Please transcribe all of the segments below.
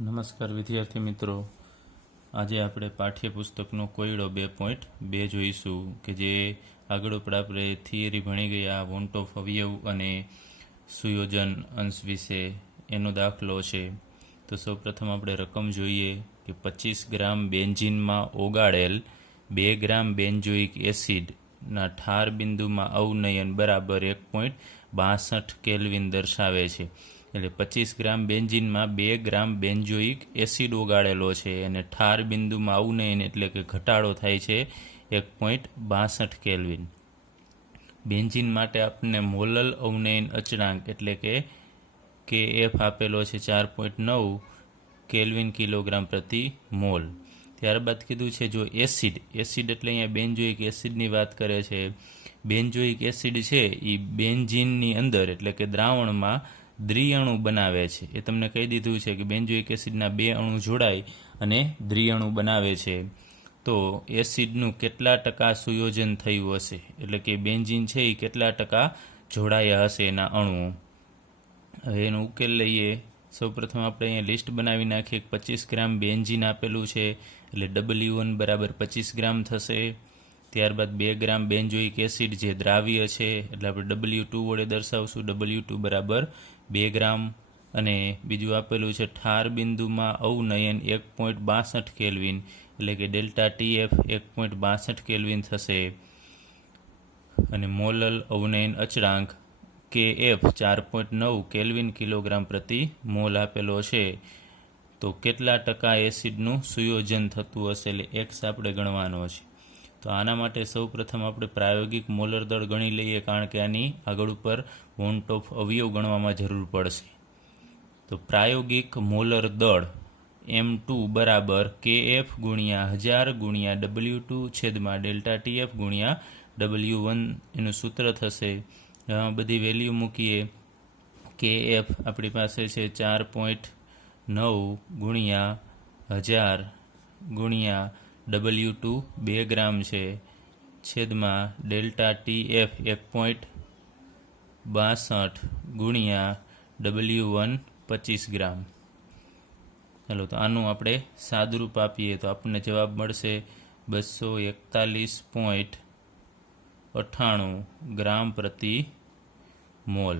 નમસ્કાર વિદ્યાર્થી મિત્રો, આજે આપણે પાઠ્યપુસ્તકનો કોયડો 2.2 જોઈશું કે જે આગળ આપણે થિયરી ભણી ગયા વોન્ટ ઓફ અવયવ અને સુયોજન અંશ વિશે એનો દાખલો છે. તો સૌપ્રથમ આપણે રકમ જોઈએ કે 25 ગ્રામ બેન્ઝીનમાં ઓગાળેલ 2 ગ્રામ બેન્ઝોઇક એસિડના ઠાર બિંદુમાં અવનયન બરાબર 1.62 કેલ્વિન દર્શાવે છે. એટલે 25 ગ્રામ બેન્ઝીનમાં 2 ગ્રામ બેન્ઝોઇક એસિડ ઓગાળેલો છે અને ઠાર બિંદુમાં અવનયન એટલે કે ઘટાડો થાય છે 1.62 કેલ્વિન. બેન્ઝીન માટે આપણને મોલલ અવનયન અચળાંક એટલે કે એફ આપેલો છે 4.9 કેલ્વિન કિલોગ્રામ પ્રતિ મોલ. ત્યારબાદ કીધું છે જો એસિડ એટલે અહીંયા બેન્ઝોઇક એસિડની વાત કરે છે. બેન્ઝોઇક એસિડ છે એ બેન્ઝીનની અંદર એટલે કે દ્રાવણમાં દ્વિઅણુ બનાવે છે. એ તમને કહી દીધું છે કે બેન્ઝોઇક એસિડના 2 અણુ જોડાય અને દ્વિઅણુ બનાવે છે. તો એસિડનું કેટલા ટકા સુયોજન થયું હશે એટલે કે બેન્ઝીન છે એ કેટલા ટકા જોડાયા હશે એના અણુઓ. હવે એનો ઉકેલ લઈએ. સૌપ્રથમ આપણે અહીંયા લિસ્ટ બનાવી નાખીએ. 25 ગ્રામ બેન્ઝીન આપેલું છે એટલે W1 બરાબર 25 ગ્રામ થશે. ત્યારબાદ 2 ગ્રામ બેન્ઝોઇક એસિડ જે દ્રાવ્ય છે એટલે આપણે W2 વડે દર્શાવશું. W2 બરાબર 2 ગ્રામ. અને બીજું આપેલું છે ઠાર બિંદુમાં અવનયન 1.62 કેલ્વિન એટલે કે ડેલ્ટા TF 1.62 કેલ્વિન થશે. અને મોલલ અવનયન અચળાંક KF 4.9 કેલ્વિન કિલોગ્રામ પ્રતિ મોલ આપેલો છે. તો કેટલા ટકા એસિડનું સુયોજન થતું હશે એટલે X આપણે ગણવાનો છે. તો આના માટે સૌપ્રથમ આપણે પ્રાયોગિક મોલર દળ ગણી લઈએ કારણ કે આની આગળ ઉપર વોન્ટ ઓફ અવયવ ગણવામાં જરૂર પડશે. તો પ્રાયોગિક મોલર દળ M2 બરાબર KF ગુણ્યા 1000 ગુણ્યા W2 છેદમાં ડેલ્ટા TF ગુણ્યા W1 એનું સૂત્ર થશે. બધી વેલ્યુ મૂકીએ. KF આપણી પાસે છે 4.9 ગુણ્યા 1000 ગુણ્યા W2 2 ગ્રામ છે છેદમાં ડેલ્ટા TF 1.62 ગુણ્યા W1 25 ગ્રામ. ચાલો તો આનું આપણે સાદુરૂપ આપીએ તો આપણને જવાબ મળશે 241.98 ગ્રામ પ્રતિ મોલ.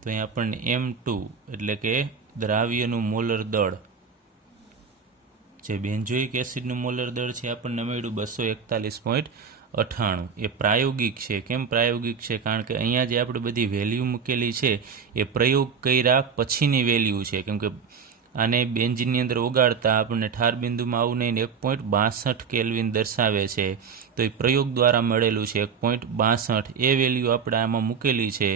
તો અહીં આપણને M2 એટલે કે દ્રાવ્યનું મોલર દળ જે બેન્ઝોઇક એસિડનું મોલર દળ છે આપણને મળ્યું 241.98. એ પ્રાયોગિક છે. કેમ પ્રાયોગિક છે? કારણ કે અહીંયા જે આપણે બધી વેલ્યુ મૂકેલી છે એ પ્રયોગ કર્યા પછીની વેલ્યુ છે. કેમ કે આને બેન્ઝીનની અંદર ઓગાળતા આપણને ઠાર બિંદુમાં અવનયન 1.62 કેલ્વિન દર્શાવે છે. તો એ પ્રયોગ દ્વારા મળેલું છે 1.62. એ વેલ્યુ આપણે આમાં મૂકેલી છે.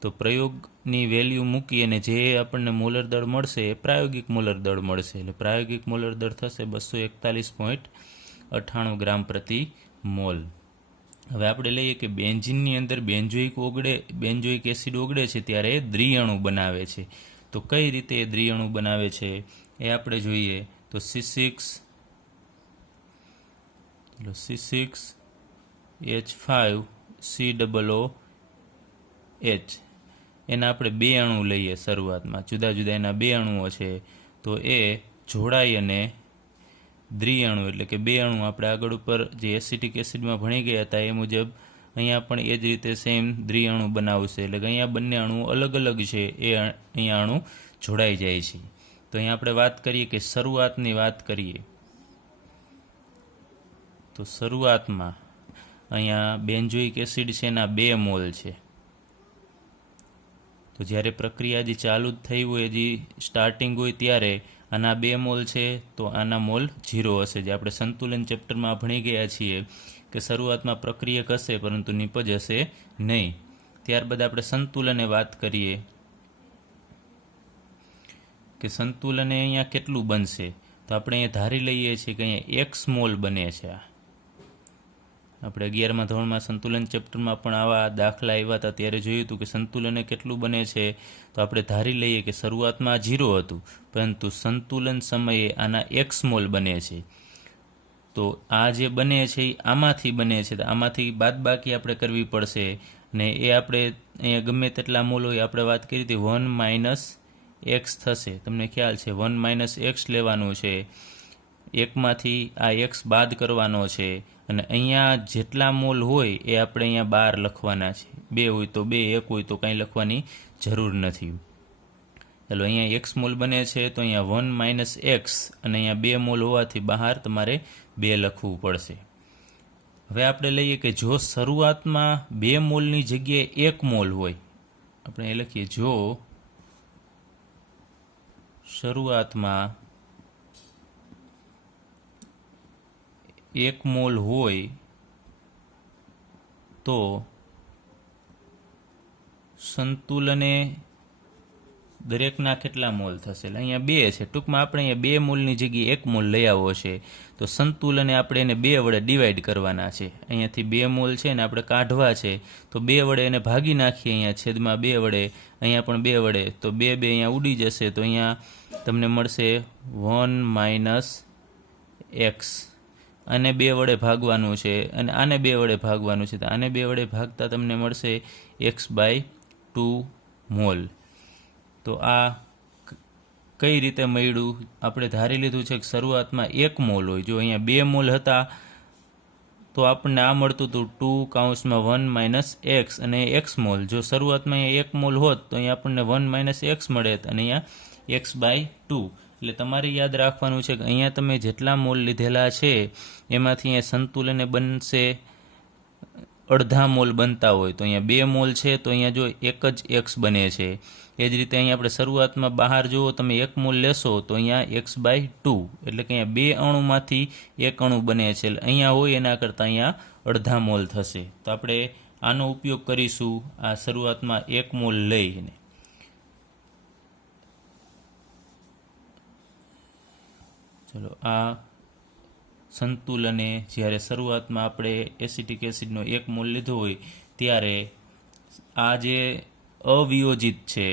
તો પ્રયોગની વેલ્યુ મૂકી અને જે આપણને મોલર દળ મળશે એ પ્રાયોગિક મોલર દળ મળશે. એટલે પ્રાયોગિક મોલર દળ થશે 241.98 ગ્રામ પ્રતિ મોલ. હવે આપણે લઈએ કે બેન્ઝીનની અંદર બેન્ઝોઇક એસિડ ઓગળે છે ત્યારે દ્વિઅણુ બનાવે છે. તો કઈ રીતે એ દ્વિઅણુ બનાવે છે એ આપણે જોઈએ. તો C6H5COOH એના આપણે 2 અણુ લઈએ શરૂઆતમાં. જુદા જુદા એના 2 અણુઓ છે. તો એ જોડાઈ અને દ્વિઅણુ એટલે કે 2 અણુ આપણે આગળ ઉપર જે એસિટિક એસિડમાં ભણી ગયા હતા એ મુજબ અહીંયા પણ એ જ રીતે સેમ દ્વિઅણુ બનાવશે. એટલે કે અહીંયા બંને અણુઓ અલગ અલગ છે એ અહીંયા અણુ જોડાઈ જાય છે. તો અહીંયા આપણે વાત કરીએ કે શરૂઆતની વાત કરીએ તો શરૂઆતમાં અહીંયા બેન્ઝોઇક એસિડ છે એના 2 મોલ છે. તો જ્યારે પ્રક્રિયા જે ચાલુ જ થઈ હોય જે સ્ટાર્ટિંગ હોય ત્યારે આના 2 મોલ છે તો આના મોલ 0 હશે. જે આપણે સંતુલન ચેપ્ટરમાં ભણી ગયા છીએ કે શરૂઆતમાં પ્રક્રિયક હશે પરંતુ નિપજ હશે નહીં. ત્યારબાદ આપણે સંતુલને વાત કરીએ કે સંતુલને અહીંયા કેટલું બનશે. તો આપણે અહીંયા ધારી લઈએ છીએ કે અહીંયા X મોલ બને છે. આપણે 11મા ધોરણમાં સંતુલન ચેપ્ટરમાં પણ આવા દાખલા આવ્યા હતા ત્યારે જોયું હતું કે સંતુલને કેટલું બને છે. તો આપણે ધારી લઈએ કે શરૂઆતમાં 0 હતું પરંતુ સંતુલન સમયે આના X મોલ બને છે. તો આ જે બને છે એ આમાંથી બને છે. તો આમાંથી બાદબાકી આપણે કરવી પડશે ને એ આપણે અહીંયા ગમે તેટલા મોલ હોય આપણે વાત કરી હતી 1 - એક્સ થશે. તમને ખ્યાલ છે 1 - એક્સ લેવાનું છે, એકમાંથી આ એક્સ બાદ કરવાનો છે, અને અહીંયા જેટલા મોલ હોય એ આપણે અહીંયા 12 લખવાના છે. 2 હોય તો 2, 1 હોય તો કાંઈ લખવાની જરૂર નથી. ચાલો, અહીંયા એક્સ મોલ બને છે તો અહીંયા 1 - એક્સ અને અહીંયા 2 મોલ હોવાથી બહાર તમારે 2 લખવું પડશે. હવે આપણે લઈએ કે જો શરૂઆતમાં 2 મોલની જગ્યાએ 1 મોલ હોય, આપણે એ લખીએ, જો શરૂઆતમાં 1 મોલ હોય તો સંતુલને દરેકના કેટલા મોલ થશે? અહીંયા 2 છે, ટૂંકમાં આપણે અહીંયા 2 મોલની જગ્યાએ 1 મોલ લઈ આવવો છે, તો સંતુલને આપણે એને 2 વડે ડિવાઈડ કરવાના છે. અહીંયાથી 2 મોલ છે ને આપણે કાઢવા છે, તો 2 વડે એને ભાગી નાખીએ, અહીંયા છેદમાં 2 વડે, અહીંયા પણ 2 વડે, તો 2 અહીંયા ઉડી જશે, તો અહીંયા તમને મળશે 1 - એક્સ. આને 2 વડે ભાગવાનું છે અને આને 2 વડે ભાગવાનું છે, તો આને 2 વડે ભાગતા તમને મળશે x/2 મોલ. તો આ કઈ રીતે મળ્યું? આપણે ધારી લીધું છે કે શરૂઆતમાં 1 મોલ હોય. જો અહીંયા 2 મોલ હતા તો આપણને આ મળતું હતું 2 - એક્સ અને એક્સ મોલ. જો શરૂઆતમાં અહીંયા 1 મોલ હોત તો અહીંયા આપણને 1 - એક્સ મળે અને અહીંયા x/2. એટલે તમારે યાદ રાખવાનું છે કે અહીંયા તમે જેટલા મોલ લીધેલા છે એમાંથી અહીંયા સંતુલને બનશે અડધા મોલ બનતા હોય, તો અહીંયા 2 મોલ છે તો અહીંયા જો 1 જ એક્સ બને છે. એ જ રીતે અહીંયા આપણે શરૂઆતમાં બહાર જુઓ, તમે 1 મોલ લેશો તો અહીંયા x/2, એટલે કે અહીંયા 2 અણુમાંથી 1 અણુ બને છે, એટલે અહીંયા હોય એના કરતાં અહીંયા અડધા મોલ થશે. તો આપણે આનો ઉપયોગ કરીશું આ શરૂઆતમાં 1 મોલ લઈને. ચલો, આ સંતુલને જ્યારે શરૂઆતમાં આપણે એસિટિક એસિડનો 1 મોલ લીધો હોય ત્યારે આ જે અવિયોજિત છે,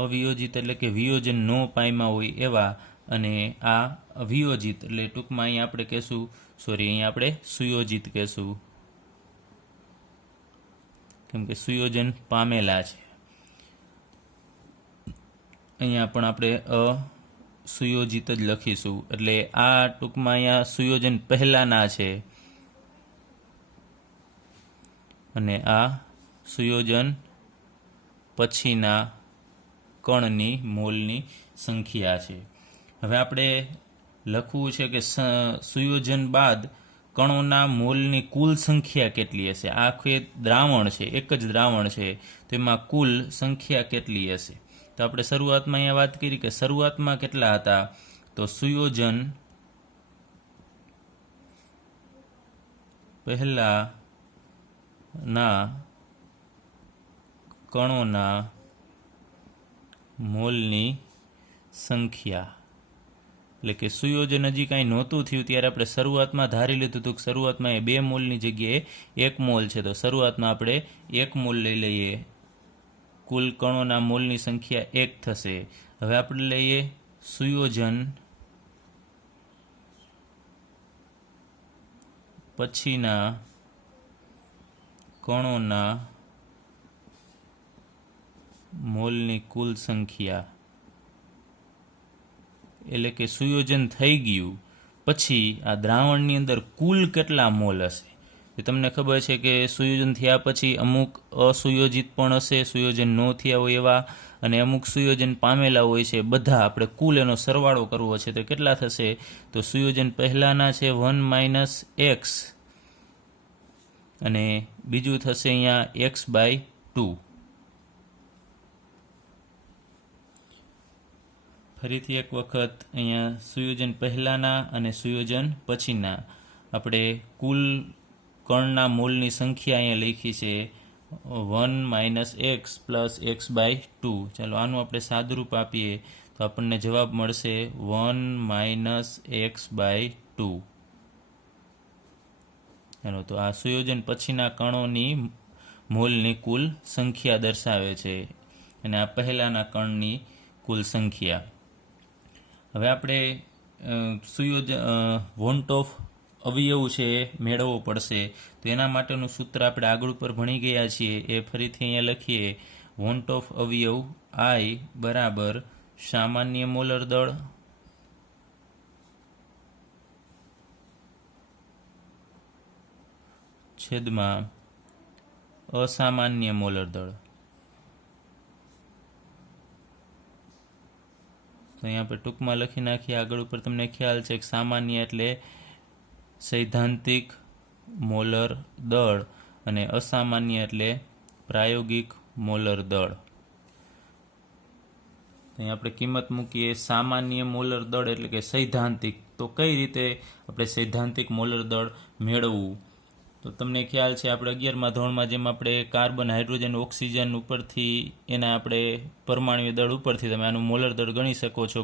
અવિયોજિત એટલે કે વિયોજન ન પામ્યા હોય એવા, અને આ અવિયોજિત એટલે ટૂંકમાં અહીંયા આપણે કહેશું, અહીંયા આપણે સુયોજિત કહેશું, કેમ કે સુયોજન પામેલા છે. અહીંયા પણ આપણે અસુયોજિત જ લખીશું, એટલે આ ટૂંકમાં અહીંયા સુયોજન પહેલાંના છે અને આ સુયોજન પછીના કણની મોલની સંખ્યા છે. હવે આપણે લખવું છે કે સુયોજન બાદ કણોના મોલની કુલ સંખ્યા કેટલી હશે? આ આખું દ્રાવણ છે, એક જ દ્રાવણ છે, તો એમાં કુલ સંખ્યા કેટલી હશે? તો આપણે શરૂઆતમાં અહીંયા વાત કરી કે શરૂઆતમાં કેટલા હતા, તો સુયોજન પહેલાના કણોના મોલની સંખ્યા, એટલે કે સુયોજન હજી કાંઈ નહોતું થયું ત્યારે આપણે શરૂઆતમાં ધારી લીધું હતું કે શરૂઆતમાં એ 2 મોલની જગ્યાએ 1 મોલ છે, તો શરૂઆતમાં આપણે 1 મોલ લઈ લઈએ, કુલ કણોના મોલની સંખ્યા 1 થશે. હવે આપણે લઈએ સુયોજન પછીના કણોના મોલની કુલ સંખ્યા, એટલે કે સુયોજન થઈ ગયું પછી આ દ્રાવણની અંદર કુલ કેટલા મોલ હશે? એ તમને ખબર છે કે સુયોજન થયા પછી અમુક અસુયોજિત પણ હશે, સુયોજન ન થયા હોય એવા, અને અમુક સુયોજન પામેલા હોય છે. બધા આપણે કુલ એનો સરવાળો કરવો છે, તો કેટલા થશે? તો સુયોજન પહેલાંના છે 1 - એક્સ અને બીજું થશે અહીંયા x/2. ફરીથી એક વખત અહીંયા સુયોજન પહેલાંના અને સુયોજન પછીના આપણે કુલ કણના મોલની સંખ્યા અહીંયા લખી છે 1 - એક્સ પ્લસ x/2. ચાલો આનું આપણે સાદુરૂપ આપીએ તો આપણને જવાબ મળશે 1 - x/2. ચાલો, તો આ સુયોજન પછીના કણોની મોલની કુલ સંખ્યા દર્શાવે છે અને આ પહેલાંના કણની કુલ સંખ્યા. હવે આપણે વોન્ટ ઓફ અવયવ છે એ મેળવવો પડશે. તો એના માટેનું સૂત્ર આપણે આગળ ઉપર ભણી ગયા છીએ એ ફરીથી અહીંયા લખીએ. વોન્ટ ઓફ અવયવ આઈ બરાબર સામાન્ય મોલર દળ છેદમાં અસામાન્ય મોલર દળ. તો અહીંયા આપણે ટૂંકમાં લખી નાખીએ. આગળ ઉપર તમને ખ્યાલ છે કે સામાન્ય એટલે સૈદ્ધાંતિક મોલર દળ અને અસામાન્ય એટલે પ્રાયોગિક મોલર દળ. અહીં આપણે કિંમત મૂકીએ. સામાન્ય મોલર દળ એટલે કે સૈદ્ધાંતિક. તો કઈ રીતે આપણે સૈદ્ધાંતિક મોલર દળ મેળવવું? તો તમને ખ્યાલ છે આપણે 11મા ધોરણમાં જેમ આપણે કાર્બન, હાઇડ્રોજન, ઓક્સિજન ઉપરથી એના આપણે પરમાણ્વીય દળ ઉપરથી તમે આનું મોલર દળ ગણી શકો છો.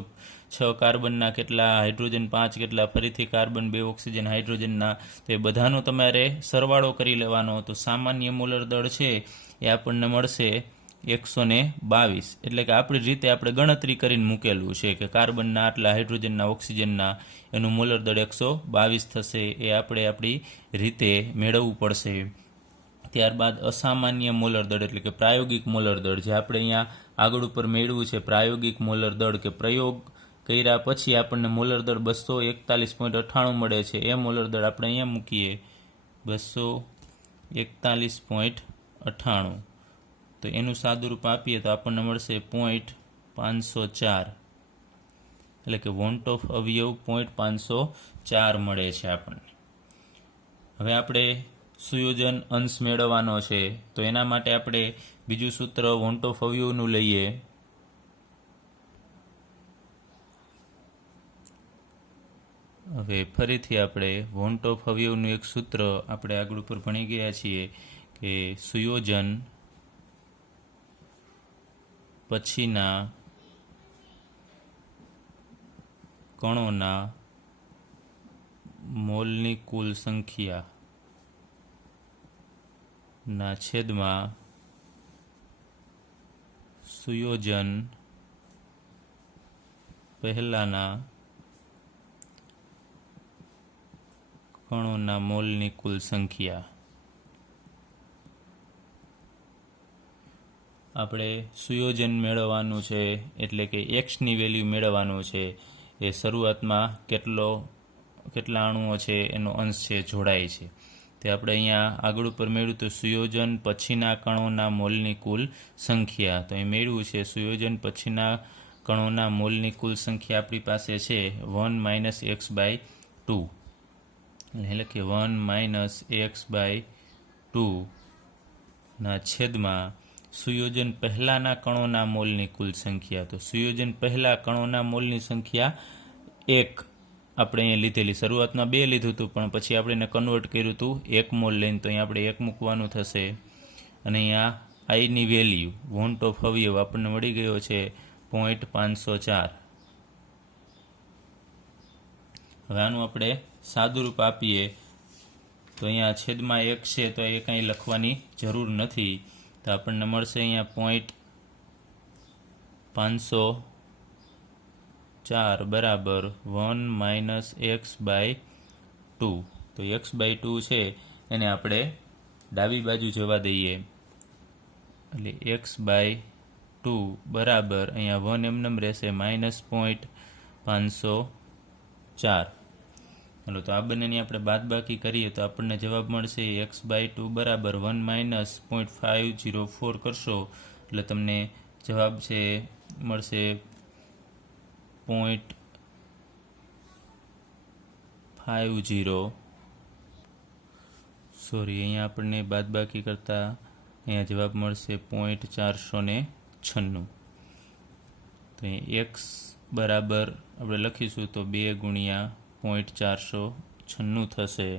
6 કાર્બનના કેટલા, હાઇડ્રોજન 5 કેટલા, ફરીથી કાર્બન 2, ઓક્સિજન, હાઇડ્રોજનના. તો એ બધાનો તમારે સરવાળો કરી લેવાનો. તો સામાન્ય મોલર દળ છે એ આપણને મળશે 122. એટલે કે આપણી રીતે આપણે ગણતરી કરીને મૂકેલું છે કે કાર્બનના આટલા, હાઇડ્રોજનના, ઓક્સિજનના, એનું મોલર દળ 122 થશે. એ આપણે આપણી રીતે મેળવવું પડશે. ત્યારબાદ અસામાન્ય મોલર દળ એટલે કે પ્રાયોગિક મોલર દળ, જે આપણે અહીંયા આગળ ઉપર મેળવ્યું છે. પ્રાયોગિક મોલર દળ કે પ્રયોગ કર્યા પછી આપણને મોલર દળ 241.98 મળે છે. એ મોલર દળ આપણે અહીંયા મૂકીએ 241.98. તો એનું સાદુરૂપ આપીએ તો આપણને મળશે 0.504. એટલે કે વોન્ટ ઓફ અવયવ 0.504 મળે છે આપણને. હવે આપણે સુયોજન અંશ મેળવવાનો છે. તો એના માટે આપણે બીજું સૂત્ર વોન્ટ ઓફ અવયવનું લઈએ. હવે ફરીથી આપણે વોન્ટ ઓફ અવયવનું એક સૂત્ર આપણે આગળ ઉપર ભણી ગયા છીએ કે સુયોજન પછીના કણોના મોલની કુલ સંખ્યાના છેદમાં સુયોજન પહેલાના કણોના મોલની કુલ સંખ્યા. આપણે સુયોજન મેળવવાનું છે એટલે કે એક્સની વેલ્યુ મેળવવાનું છે. એ શરૂઆતમાં કેટલા અણુઓ છે એનો અંશ છે જોડાય છે. તે આપણે અહીંયા આગળ ઉપર મેળવ્યું તો સુયોજન પછીના કણોના મોલની કુલ સંખ્યા. તો એ મેળવ્યું છે સુયોજન પછીના કણોના મોલની કુલ સંખ્યા આપણી પાસે છે 1 - x/2. એટલે કે 1 - x/2 ના છેદમાં સુયોજન પહેલાંના કણોના મોલની કુલ સંખ્યા. તો સુયોજન પહેલાં કણોના મોલની સંખ્યા 1 આપણે અહીંયા લીધેલી. શરૂઆતમાં 2 લીધું હતું પણ પછી આપણે એને કન્વર્ટ કર્યું હતું 1 મોલ લઈને. તો અહીંયા આપણે 1 મૂકવાનું થશે. અને અહીંયા આઈની વેલ્યુ વોન્ટ ઓફ અવયવ આપણને મળી ગયો છે 0.504. હવે આનું આપણે સાદુરૂપ આપીએ તો અહીંયા છેદમાં 1 છે તો એ કંઈ લખવાની જરૂર નથી. તો આપણને મળશે અહીંયા 0.504 બરાબર 1 - x/2. તો x/2 છે એને આપણે ડાબી બાજુ જવા દઈએ. એટલે x/2 બરાબર અહીંયા 1 એમનેમ રહેશે -0.504. ચાલો તો આ બંનેની આપણે બાદબાકી કરીએ તો આપણને જવાબ મળશે x/2 બરાબર 1 - 0.504 કરશો એટલે તમને જવાબ છે મળશે 0.50. સોરી, અહીંયા આપણને બાદબાકી કરતાં અહીંયા જવાબ મળશે 0.496. તો અહીં x બરાબર આપણે લખીશું તો 2 × 0.496 થશે.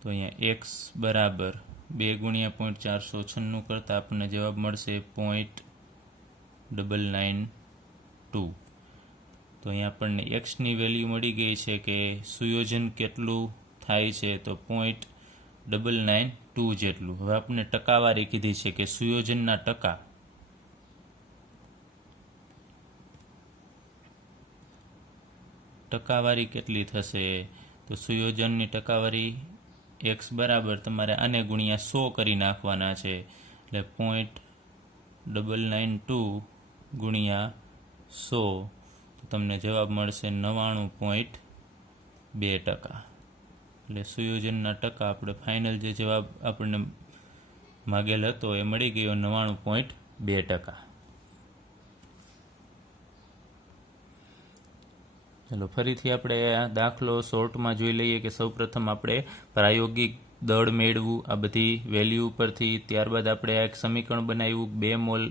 તો અહીંયા x બરાબર 2 × 0.496 કરતાં આપણને જવાબ મળશે 0.992. તો અહીંયા આપણને એક્સની વેલ્યુ મળી ગઈ છે કે સુયોજન કેટલું થાય છે તો 0.992 જેટલું. હવે આપણને ટકાવારી કીધી છે કે સુયોજનના ટકા. ટકાવારી કેટલી થશે? તો સુયોજનની ટકાવારી x બરાબર તમારે આને ગુણ્યા 100 કરી નાખવાના છે, એટલે 0.992 ગુણ્યા 100, તો તમને જવાબ મળશે 99.2%. એટલે સુયોજનના ટકા આપણે ફાઇનલ જે જવાબ આપણને માગેલ હતો એ મળી ગયો 99.2%. ચલો ફરીથી આપણે આ દાખલો શોર્ટમાં જોઈ લઈએ કે સૌપ્રથમ આપણે પ્રાયોગિક દળ મેળવવું આ બધી વેલ્યુ ઉપરથી. ત્યારબાદ આપણે આ એક સમીકરણ બનાવ્યું, 2 મોલ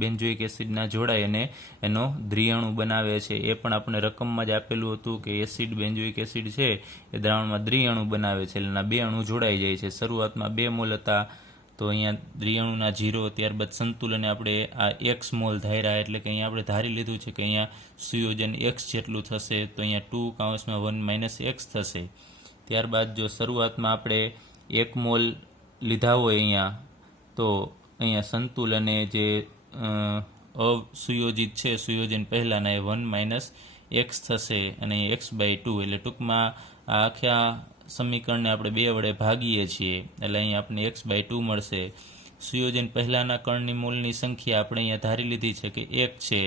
બેન્ઝોઇક એસિડના જોડાય અને એનો દ્વિઅણુ બનાવે છે. એ પણ આપણે રકમમાં જ આપેલું હતું કે એસિડ બેન્ઝોઇક એસિડ છે એ દ્રાવણમાં દ્વિઅણુ બનાવે છે, એટલે 2 અણુ જોડાઈ જાય છે. શરૂઆતમાં 2 મોલ હતા, તો અહીંયા દ્વિઅણુના 0, ત્યારબાદ સંતુલને આપણે આ x મોલ ધાર્યા, એટલે કે અહીંયા આપણે ધારી લીધું છે કે અહીંયા સુયોજન x જેટલું થશે, તો અહીંયા 2 - x થશે. ત્યારબાદ જો શરૂઆતમાં આપણે 1 મોલ લીધા હોય અહીંયા, તો અહીંયા સંતુલને જે અસુયોજિત છે સુયોજન પહેલાંના એ 1 - x થશે, અને x/2, એટલે ટૂંકમાં આ આખા સમીકરણને આપણે 2 વડે ભાગીએ છીએ, એટલે અહીંયા આપણે x/2 મળશે. સુયોજન પહેલાંના કણની મોલની સંખ્યા આપણે અહીંયા ધારી લીધી છે કે 1 છે,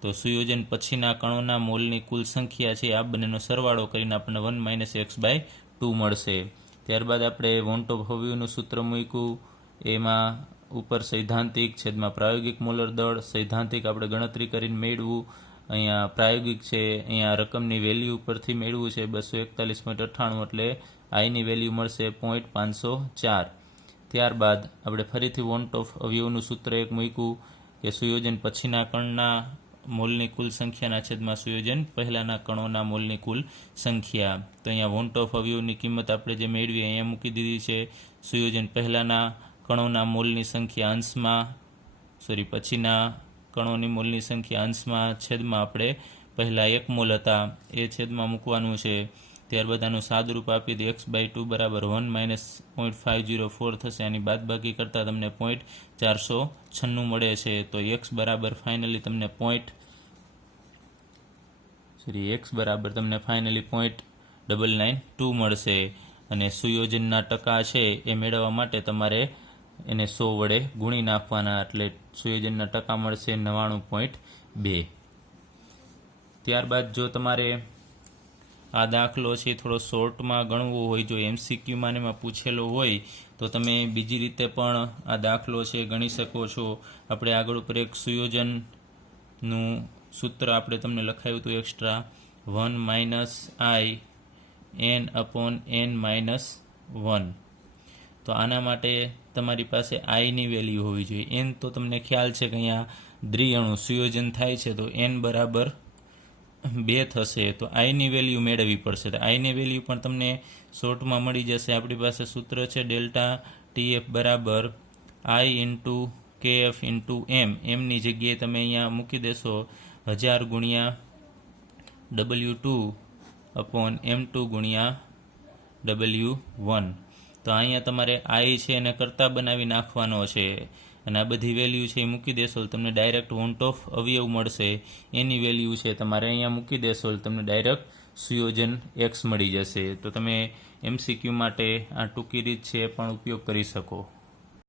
તો સુયોજન પછીના કણોના મોલની કુલ સંખ્યા છે આ બંનેનો સરવાળો કરીને આપણને 1 - x/2 મળશે. ત્યારબાદ આપણે વોન-ટોપ-હવ્યુનું સૂત્ર મૂક્યું, એમાં ઉપર સૈદ્ધાંતિક છેદમાં પ્રાયોગિક મોલર દળ. સૈદ્ધાંતિક આપણે ગણતરી કરીને મેળવું, અહીંયા પ્રાયોગિક છે અહીંયા રકમની વેલ્યુ ઉપરથી મેળવું છે 241.98, એટલે આઈની વેલ્યુ મળશે 0.504. ત્યારબાદ આપણે ફરીથી વોન-ટોપ-અવયવનું સૂત્ર એક મૂક્યું કે સુયોજન પછીના કણના મોલની કુલ સંખ્યાના છેદમાં સુયોજન પહેલાંના કણોના મોલની કુલ સંખ્યા. તો અહીંયા વોન-ટોપ-અવયવની કિંમત આપણે જે મેળવી અહીંયા મૂકી દીધી છે. સુયોજન પહેલાંના કણોના મોલની સંખ્યા અંશમાં, પછીના કણોની મોલની સંખ્યા અંશમાં, છેદમાં આપણે પહેલાં 1 મોલ હતા એ છેદમાં મૂકવાનું છે. ત્યારબાદ આનું સાદુરૂપ આપી દે, x/2 બરાબર 1 - 0.504 થશે. આની બાદબાકી કરતાં તમને 0.496 મળે છે. તો x બરાબર ફાઇનલી તમને 0.992 મળશે. અને સુયોજનના ટકા છે એ મેળવવા માટે તમારે એને 100 વડે ગુણી નાખવાના, એટલે સુયોજનના ટકા મળશે 99.2. ત્યારબાદ જો તમારે આ દાખલો છે થોડો શોર્ટમાં ગણવો હોય, જો MCQમાં એમાં પૂછેલો હોય તો તમે બીજી રીતે પણ આ દાખલો છે ગણી શકો છો. આપણે આગળ ઉપર એક સુયોજનનું સૂત્ર આપણે તમને લખાયું હતું એક્સ્ટ્રા, 1 - I n/n-1. તો આના માટે તમારી પાસે આઈની વેલ્યુ હોવી જોઈએ. n તો તમને ખ્યાલ છે કે અહીંયા દ્વિઅણુ સુયોજન થાય છે, તો n બરાબર 2 થશે, તો આઈની વેલ્યુ મેળવવી પડશે. તો આઈની વેલ્યુ પણ તમને શોર્ટમાં મળી જશે. આપણી પાસે સૂત્ર છે ડેલ્ટા TF બરાબર I × KF × M. એમની જગ્યાએ તમે અહીંયા મૂકી દેશો 1000 ગુણ્યા W2/M2 ગુણ્યા W1. તો અહીંયા તમારે આઈ છે એને કરતા બનાવી નાખવાનો છે, અને આ બધી વેલ્યુ છે એ મૂકી દેશો તમને ડાયરેક્ટ વોન-ટોપ-અવયવ મળશે. એની વેલ્યુ છે તમારે અહીંયા મૂકી દેશો તમને ડાયરેક્ટ સુયોજન x મળી જશે. તો તમે MCQ માટે આ ટૂંકી રીત છે એ પણ ઉપયોગ કરી શકો.